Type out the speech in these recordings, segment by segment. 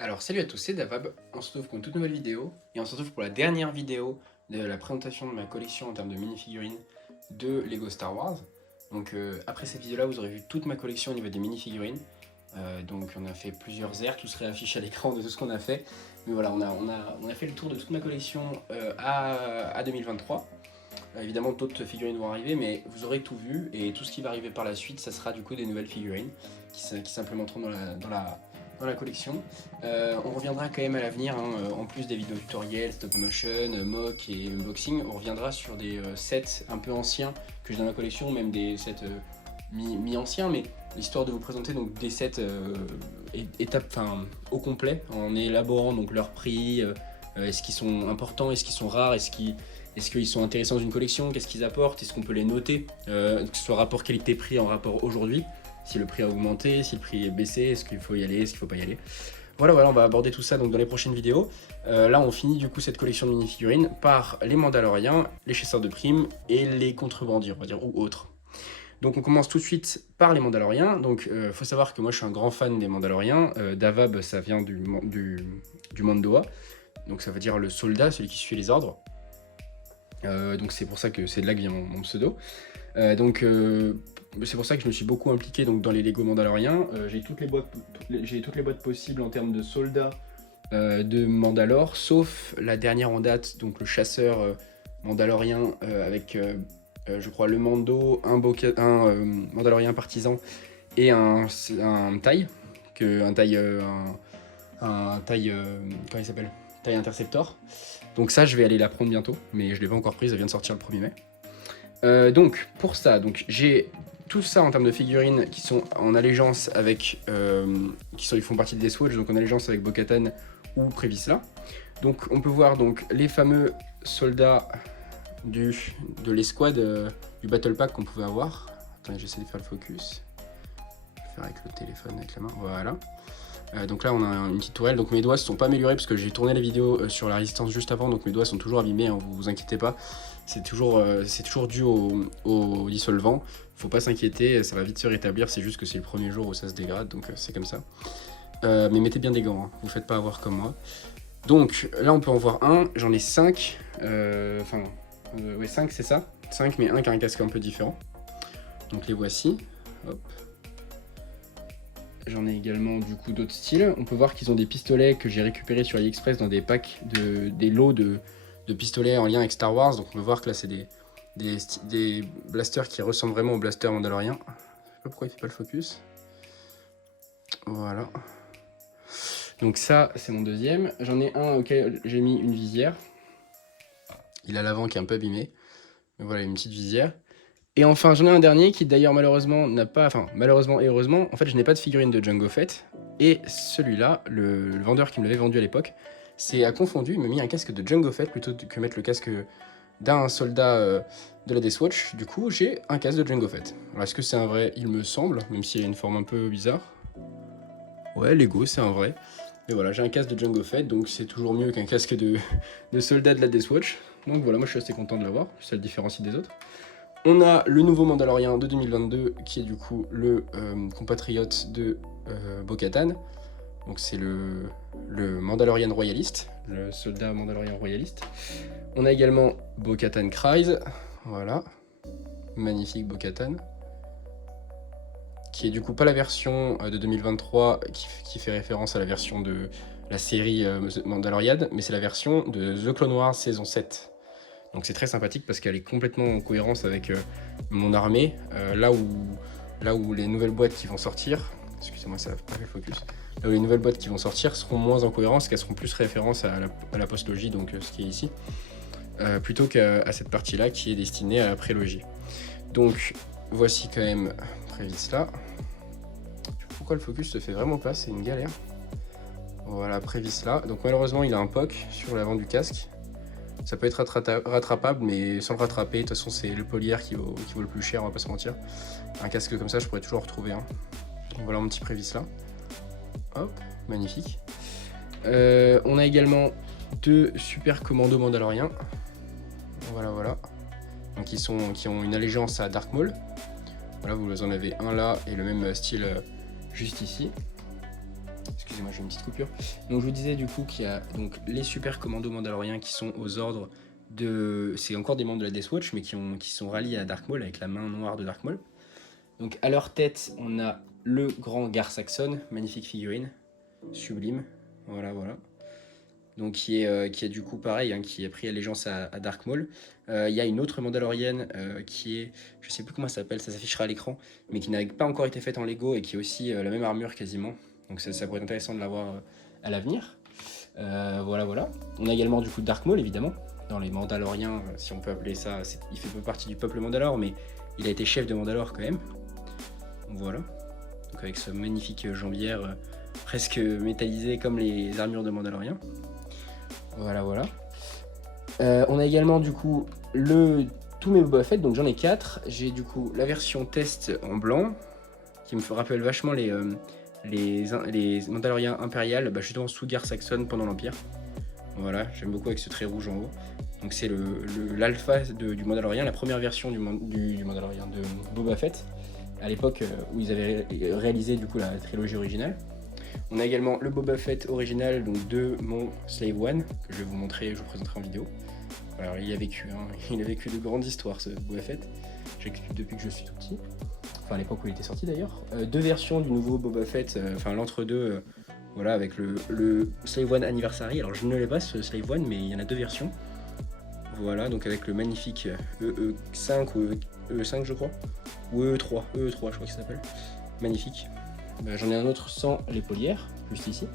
Alors salut à tous, c'est Davab, on se retrouve pour une toute nouvelle vidéo, et on se retrouve pour la dernière vidéo de la présentation de ma collection en termes de mini-figurines de Lego Star Wars. Donc après cette vidéo là vous aurez vu toute ma collection au niveau des mini-figurines. Donc on a fait plusieurs aires, tout serait affiché à l'écran de tout ce qu'on a fait. Mais voilà, on a fait le tour de toute ma collection à 2023. Évidemment d'autres figurines vont arriver, mais vous aurez tout vu, et tout ce qui va arriver par la suite, ça sera du coup des nouvelles figurines qui s'implémenteront dans la collection. On reviendra quand même à l'avenir, hein, en plus des vidéos tutoriels, stop motion, mock et unboxing, on reviendra sur des sets un peu anciens que j'ai dans ma collection, même des sets mi-anciens, mais histoire de vous présenter donc des sets au complet, en élaborant donc leur prix, est-ce qu'ils sont importants, est-ce qu'ils sont rares, est-ce qu'ils sont intéressants dans une collection, qu'est-ce qu'ils apportent, est-ce qu'on peut les noter, que ce soit rapport qualité-prix en rapport aujourd'hui, si le prix a augmenté, si le prix est baissé, est-ce qu'il faut y aller, est-ce qu'il ne faut pas y aller. Voilà, on va aborder tout ça donc dans les prochaines vidéos. Là, on finit du coup cette collection de mini-figurines par les Mandaloriens, les chasseurs de primes et les contrebandiers, on va dire, ou autres. Donc on commence tout de suite par les Mandaloriens. Donc faut savoir que moi je suis un grand fan des Mandaloriens. Davab, ça vient du Mandoa, donc ça veut dire le soldat, celui qui suit les ordres. Donc c'est pour ça que c'est de là que vient mon pseudo. C'est pour ça que je me suis beaucoup impliqué donc, dans les Lego Mandaloriens. J'ai toutes les boîtes possibles en termes de soldats de Mandalore, sauf la dernière en date, donc le chasseur Mandalorien avec je crois le Mando, un Mandalorien partisan et un taille, comment il s'appelle, taille interceptor. Donc ça, je vais aller la prendre bientôt, mais je l'ai pas encore prise, elle vient de sortir le 1er mai. Donc pour ça, j'ai tout ça en termes de figurines qui sont en allégeance avec, ils font partie des Swatch, donc en allégeance avec Bo-Katan ou Prévisla. Donc on peut voir donc les fameux soldats de l'escouade du Battle Pack qu'on pouvait avoir. Attendez, j'essaie de faire le focus. Je vais faire avec le téléphone, avec la main, voilà. Donc là on a une petite tourelle, donc mes doigts ne se sont pas améliorés parce que j'ai tourné la vidéo sur la résistance juste avant, donc mes doigts sont toujours abîmés, hein, vous inquiétez pas, c'est toujours dû au dissolvant, faut pas s'inquiéter, ça va vite se rétablir, c'est juste que c'est le premier jour où ça se dégrade, donc c'est comme ça. Mais mettez bien des gants, hein, vous faites pas avoir comme moi. Donc là on peut en voir un, j'en ai 5, ouais 5 c'est ça, 5 mais un qui a un casque un peu différent, donc les voici, hop. J'en ai également du coup d'autres styles. On peut voir qu'ils ont des pistolets que j'ai récupérés sur AliExpress dans des packs, des lots de pistolets en lien avec Star Wars. Donc on peut voir que là c'est des blasters qui ressemblent vraiment aux blasters mandaloriens. Je sais pas pourquoi il fait pas le focus. Voilà. Donc ça c'est mon deuxième. J'en ai un auquel j'ai mis une visière. Il a l'avant qui est un peu abîmé. Mais voilà, une petite visière. Et enfin, j'en ai un dernier qui d'ailleurs malheureusement n'a pas... Enfin, malheureusement et heureusement, en fait je n'ai pas de figurine de Jango Fett. Et celui-là, le vendeur qui me l'avait vendu à l'époque, a confondu, il m'a mis un casque de Jango Fett plutôt que mettre le casque d'un soldat de la Death Watch. Du coup, j'ai un casque de Jango Fett. Alors est-ce que c'est un vrai? Il me semble, même s'il a une forme un peu bizarre. Ouais, Lego, c'est un vrai. Mais voilà, j'ai un casque de Jango Fett, donc c'est toujours mieux qu'un casque de soldat de la Death Watch. Donc voilà, moi je suis assez content de l'avoir, ça le différencie des autres. On a le nouveau Mandalorien de 2022 qui est du coup le compatriote de Bo-Katan. Donc c'est le Mandalorian royaliste, le soldat Mandalorian royaliste. On a également Bo-Katan Kryze, voilà, magnifique Bo-Katan. Qui est du coup pas la version de 2023 qui fait référence à la version de la série Mandalorian, mais c'est la version de The Clone Wars saison 7. Donc c'est très sympathique parce qu'elle est complètement en cohérence avec mon armée. Là où les nouvelles boîtes qui vont sortir, excusez-moi ça n'a pas fait le focus, là où les nouvelles boîtes qui vont sortir seront moins en cohérence, qu'elles seront plus référence à la postlogie, donc ce qui est ici, plutôt qu'à cette partie-là qui est destinée à la prélogie. Donc voici quand même Prévisla. Je sais pas pourquoi le focus se fait vraiment pas, c'est une galère. Voilà Prévisla. Donc malheureusement il a un POC sur l'avant du casque. Ça peut être rattrapable, mais sans le rattraper, de toute façon c'est le polyère qui vaut le plus cher, on va pas se mentir. Un casque comme ça, je pourrais toujours en retrouver un. Donc voilà mon petit Prévisla. Hop, magnifique. On a également deux super commandos mandaloriens. Voilà. Donc qui ont une allégeance à Dark Maul. Voilà, vous en avez un là et le même style juste ici. excusez-moi, j'ai une petite coupure. Donc je vous disais du coup qu'il y a donc les super commandos mandaloriens qui sont aux ordres de... C'est encore des membres de la Death Watch, mais qui sont ralliés à Dark Maul avec la main noire de Dark Maul. Donc à leur tête, on a le grand Gar Saxon, magnifique figurine, sublime, voilà. Donc qui est du coup pareil, hein, qui a pris allégeance à Dark Maul. Il y a une autre Mandalorienne qui est, je sais plus comment ça s'appelle, ça s'affichera à l'écran, mais qui n'a pas encore été faite en Lego et qui a aussi la même armure quasiment. Donc ça pourrait être intéressant de l'avoir à l'avenir. Voilà. On a également du coup Dark Maul évidemment, dans les Mandaloriens, si on peut appeler ça. Il fait pas partie du peuple Mandalore, mais il a été chef de Mandalore quand même. Donc voilà. Donc avec ce magnifique jambière presque métallisé comme les armures de Mandaloriens. Voilà. On a également du coup tous mes Boba Fett, donc j'en ai 4. J'ai du coup la version test en blanc, qui me rappelle vachement les Mandaloriens impériales, justement sous Gar Saxon pendant l'Empire. Voilà, j'aime beaucoup avec ce trait rouge en haut. Donc c'est l'alpha du Mandalorien, la première version du Mandalorien de Boba Fett, à l'époque où ils avaient réalisé du coup la trilogie originale. On a également le Boba Fett original, donc de mon Slave One, que je vais vous montrer, je vous présenterai en vidéo. Alors il a vécu de grandes histoires ce Boba Fett. J'explique depuis que je suis tout petit. Enfin à l'époque où il était sorti d'ailleurs. 2 versions du nouveau Boba Fett, l'entre-deux, voilà, avec le Slave One Anniversary. Alors je ne l'ai pas ce Slave One, mais il y en a 2 versions. Voilà, donc avec le magnifique EE5 ou E5 je crois. Ou EE3 je crois qu'il s'appelle. Magnifique. J'en ai un autre sans l'épaulière, juste ici.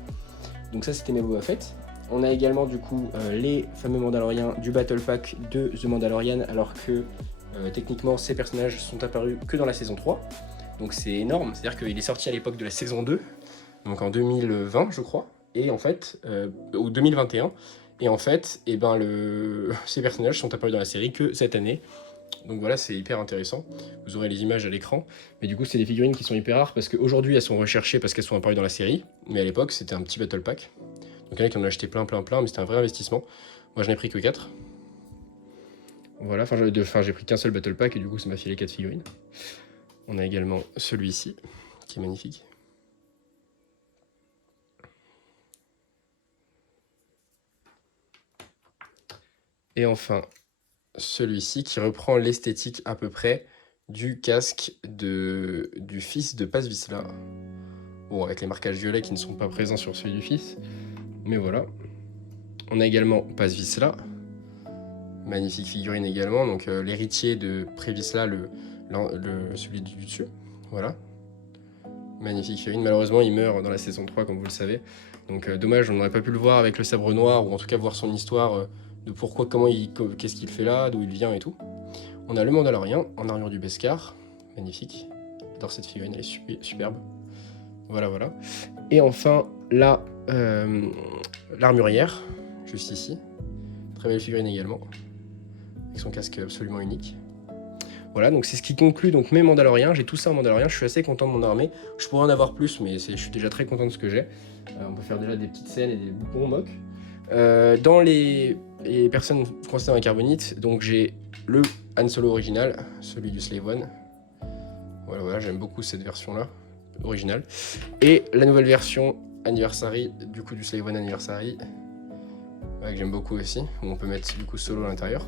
Donc ça c'était mes Boba Fett. On a également du coup les fameux Mandaloriens du Battle Pack de The Mandalorian, alors que techniquement ces personnages sont apparus que dans la saison 3. Donc c'est énorme, c'est-à-dire qu'il est sorti à l'époque de la saison 2, donc en 2020 je crois, et en fait, ou 2021, et en fait, ces personnages sont apparus dans la série que cette année. Donc voilà, c'est hyper intéressant. Vous aurez les images à l'écran. Mais du coup, c'est des figurines qui sont hyper rares parce qu'aujourd'hui, elles sont recherchées parce qu'elles sont apparues dans la série. Mais à l'époque, c'était un petit battle pack. Donc il y en a qui en ont acheté plein, mais c'était un vrai investissement. Moi, je n'ai pris que 4. Voilà, j'ai pris qu'un seul battle pack et du coup, ça m'a filé 4 figurines. On a également celui-ci, qui est magnifique. Et enfin, celui-ci qui reprend l'esthétique à peu près du casque du fils de Paz Vizsla. Bon, avec les marquages violets qui ne sont pas présents sur celui du fils. Mais voilà. On a également Paz Vizsla. Magnifique figurine également. Donc l'héritier de Pré-Vizsla, celui du dessus. Voilà. Magnifique figurine. Malheureusement, il meurt dans la saison 3, comme vous le savez. Donc dommage, on n'aurait pas pu le voir avec le sabre noir, ou en tout cas voir son histoire de pourquoi, qu'est-ce qu'il fait là, d'où il vient et tout. On a le Mandalorien en armure du Beskar, magnifique. J'adore cette figurine, elle est superbe. Voilà. Et enfin, l'armurière, juste ici. Très belle figurine également, avec son casque absolument unique. Voilà, donc c'est ce qui conclut donc mes Mandaloriens. J'ai tout ça en Mandalorien, je suis assez content de mon armée. Je pourrais en avoir plus, mais je suis déjà très content de ce que j'ai. On peut faire déjà des petites scènes et des bons mocks. Dans les personnes françaises en carbonite, donc j'ai le Han Solo original, celui du Slave One. Voilà, j'aime beaucoup cette version-là, originale. Et la nouvelle version Anniversary, du coup du Slave One Anniversary, que j'aime beaucoup aussi, où on peut mettre du coup Solo à l'intérieur.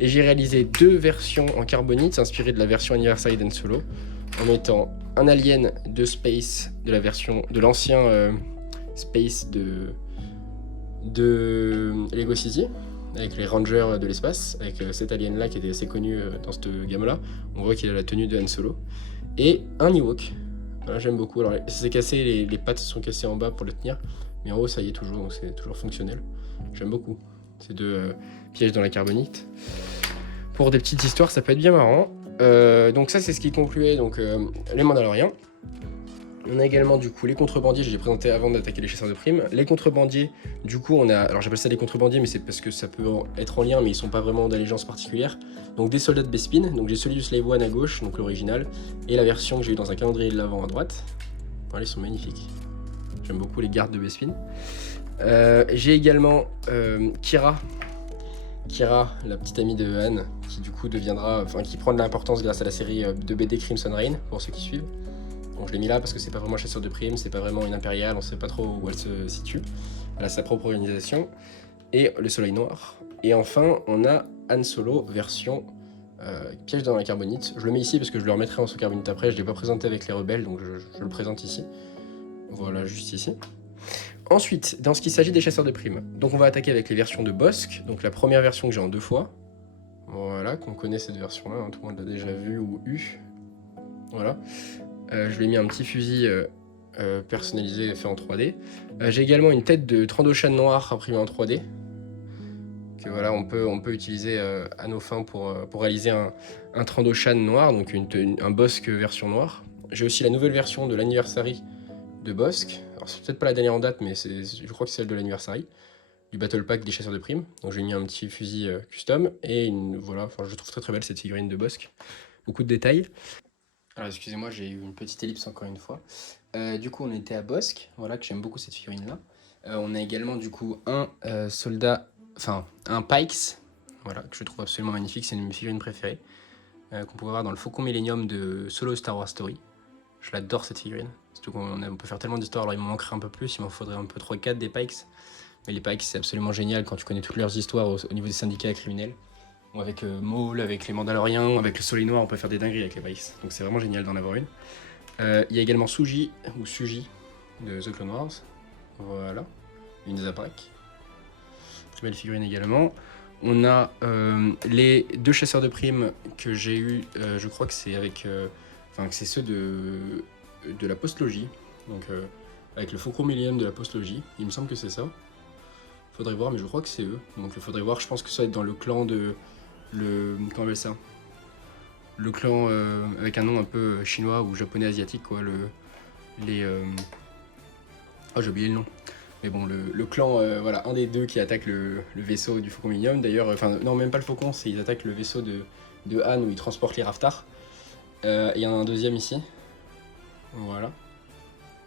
Et j'ai réalisé 2 versions en carbonite, inspirées de la version Anniversary d'Han Solo, en mettant un alien de Space, de l'ancien Space de Lego City, avec les Rangers de l'espace, avec cet alien là qui était assez connu dans cette gamme là. On voit qu'il a la tenue de Han Solo. Et un Ewok. Voilà, j'aime beaucoup. Alors ça s'est cassé, les pattes se sont cassées en bas pour le tenir, mais en haut ça y est toujours, donc c'est toujours fonctionnel. J'aime beaucoup ces 2 pièges dans la carbonite. Pour des petites histoires, ça peut être bien marrant. Donc ça c'est ce qui concluait donc, les Mandaloriens. On a également du coup les contrebandiers, je les ai présentés avant d'attaquer les chasseurs de primes. Les contrebandiers, du coup alors j'appelle ça des contrebandiers, mais c'est parce que ça peut être en lien, mais ils sont pas vraiment d'allégeance particulière. Donc des soldats de Bespin, donc j'ai celui du Slave One à gauche, donc l'original, et la version que j'ai eu dans un calendrier de l'avant à droite. Voilà, ils sont magnifiques. J'aime beaucoup les gardes de Bespin. J'ai également Kira, la petite amie de Han, qui du coup qui prend de l'importance grâce à la série de BD Crimson Reign, pour ceux qui suivent. Donc je l'ai mis là parce que c'est pas vraiment chasseur de primes, c'est pas vraiment une impériale, on sait pas trop où elle se situe. Elle a sa propre organisation. Et le soleil noir. Et enfin, on a Han Solo version piège dans la carbonite. Je le mets ici parce que je le remettrai en sous-carbonite après. Je ne l'ai pas présenté avec les rebelles, donc je le présente ici. Voilà, juste ici. Ensuite, dans ce qui s'agit des chasseurs de primes, donc on va attaquer avec les versions de Bossk. Donc la première version que j'ai en 2 fois. Voilà, qu'on connaît cette version-là, hein, tout le monde l'a déjà vu ou eu. Voilà. Je lui ai mis un petit fusil personnalisé fait en 3D. J'ai également une tête de Trandoshan noir imprimée en 3D. Que voilà, on peut utiliser à nos fins pour réaliser un Trandoshan noir, donc un Bossk version noire. J'ai aussi la nouvelle version de l'anniversary de Bossk. Alors c'est peut-être pas la dernière en date, mais je crois que c'est celle de l'anniversary. Du Battle Pack des chasseurs de primes. Donc j'ai mis un petit fusil custom et voilà, enfin je trouve très très belle cette figurine de Bossk. Beaucoup de détails. Alors excusez-moi, j'ai eu une petite ellipse encore une fois. Du coup on était à Bossk, voilà que j'aime beaucoup cette figurine là. On a également du coup un soldat, enfin un Pikes, voilà que je trouve absolument magnifique, c'est une de mes figurines préférées. Qu'on pouvait voir dans le Faucon Millennium de Solo Star Wars Story. Je l'adore cette figurine. Surtout qu'on peut faire tellement d'histoires, alors il m'en manquerait un peu plus, il m'en faudrait un peu 3-4 des Pikes. Mais les Pikes, c'est absolument génial quand tu connais toutes leurs histoires au niveau des syndicats criminels. Ou avec Maul, avec les Mandaloriens, avec le Soleil Noir, on peut faire des dingueries avec les Pikes. Donc c'est vraiment génial d'en avoir une. Il y a également Suji, ou Suji, de The Clone Wars. Voilà. Une Zaprak. Très belle figurine également. On a les 2 chasseurs de primes que j'ai eu, je crois que c'est avec... Enfin, que c'est ceux de la postlogie. Donc avec le Faucon Millennium de la postlogie. Il me semble que c'est ça. Faudrait voir, mais je crois que c'est eux. Donc il faudrait voir, je pense que ça va être dans le clan de... Comment on appelle ça? Le clan avec un nom un peu chinois ou japonais asiatique, quoi. Oh, j'ai oublié le nom. Mais bon, le clan, voilà, un des 2 qui attaque le vaisseau du Faucon Millennium. D'ailleurs, enfin, non, même pas le Faucon, ils attaquent le vaisseau de Han où ils transportent les Raftars. Il y en a un deuxième ici. Voilà.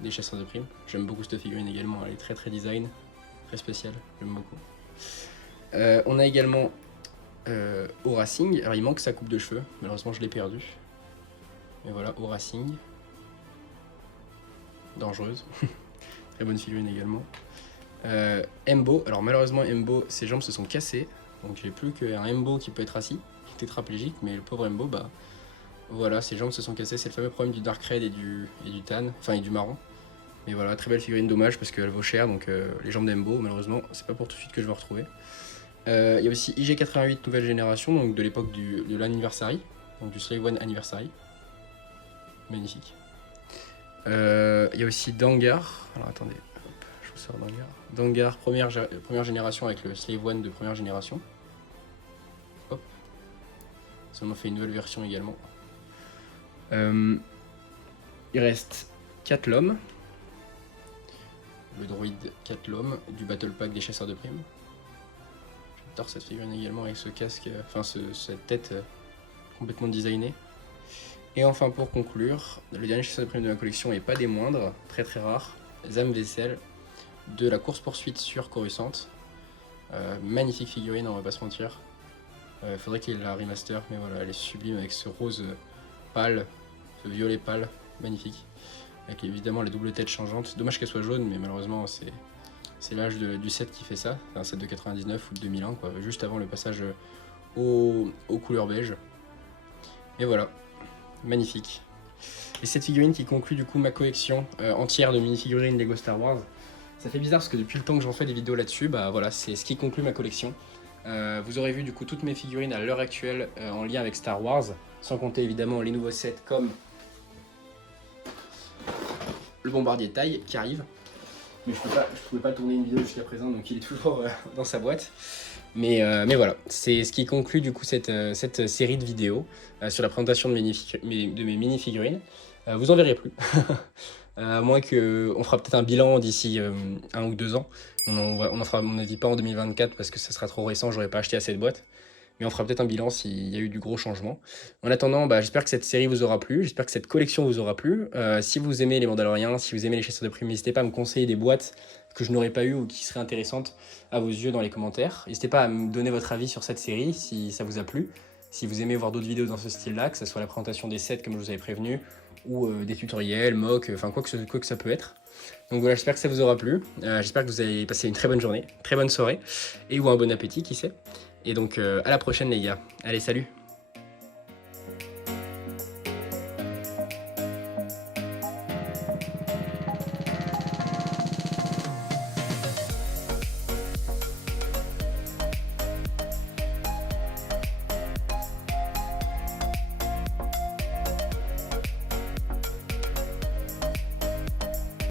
Des chasseurs de primes. J'aime beaucoup cette figurine également, elle est très très design. Très spéciale, j'aime beaucoup. On a également Aura Singh. Alors il manque sa coupe de cheveux, malheureusement je l'ai perdu. Mais voilà, Aura Singh. Dangereuse. Très bonne figurine également. Embo. Alors malheureusement Embo, ses jambes se sont cassées. Donc j'ai plus qu'un Embo qui peut être assis, tétraplégique, mais le pauvre Embo, bah voilà, ses jambes se sont cassées. C'est le fameux problème du Dark Red et du Tan, enfin et du marron. Mais voilà, très belle figurine, dommage parce qu'elle vaut cher, donc les jambes d'Embo, malheureusement, c'est pas pour tout de suite que je vais retrouver. Il y a aussi IG88 nouvelle génération, donc de l'époque de l'anniversary, donc du Slave One Anniversary. Magnifique. Il y a aussi Dangar. Alors attendez, hop, je vous sors Dangar. Dangar, première génération avec le Slave One de première génération. Hop. Ça en fait une nouvelle version également. Il reste 4 l'homme. Le droïde 4 l'homme du Battle Pack des chasseurs de primes. J'adore cette figurine également avec ce casque, enfin cette tête complètement designée. Et enfin pour conclure, le dernier chasseur de primes de ma collection et pas des moindres, très très rare, Zam Vessel de la course poursuite sur Coruscant. Magnifique figurine, on va pas se mentir. Faudrait qu'il la remaster, mais voilà, elle est sublime avec ce rose pâle, ce violet pâle, magnifique. Avec évidemment les doubles têtes changeantes. Dommage qu'elle soit jaune, mais malheureusement c'est l'âge du set qui fait ça. C'est un set de 99 ou de 2001, quoi, juste avant le passage aux couleurs beige. Et voilà, magnifique. Et cette figurine qui conclut du coup ma collection entière de mini-figurines Lego Star Wars. Ça fait bizarre parce que depuis le temps que j'en fais des vidéos là-dessus, bah voilà, c'est ce qui conclut ma collection. Vous aurez vu du coup toutes mes figurines à l'heure actuelle en lien avec Star Wars, sans compter évidemment les nouveaux sets comme le bombardier de taille qui arrive. Mais je pouvais pas tourner une vidéo jusqu'à présent, donc il est toujours dans sa boîte. Mais voilà, c'est ce qui conclut du coup cette série de vidéos sur la présentation de mes mini-figurines. Vous en verrez plus. À moins qu'on fera peut-être un bilan d'ici 1 ou 2 ans. On en fera à mon avis pas en 2024 parce que ça sera trop récent, j'aurais pas acheté assez de boîtes. Mais on fera peut-être un bilan s'il y a eu du gros changement. En attendant, bah, j'espère que cette série vous aura plu, j'espère que cette collection vous aura plu. Si vous aimez les Mandaloriens, si vous aimez les chasseurs de primes, n'hésitez pas à me conseiller des boîtes que je n'aurais pas eues ou qui seraient intéressantes à vos yeux dans les commentaires. N'hésitez pas à me donner votre avis sur cette série si ça vous a plu. Si vous aimez voir d'autres vidéos dans ce style-là, que ce soit la présentation des sets comme je vous avais prévenu, ou des tutoriels, mock, enfin quoi que ça peut être. Donc voilà, j'espère que ça vous aura plu. J'espère que vous avez passé une très bonne journée, très bonne soirée, et ou un bon appétit, qui sait. Et donc à la prochaine les gars. Allez, salut!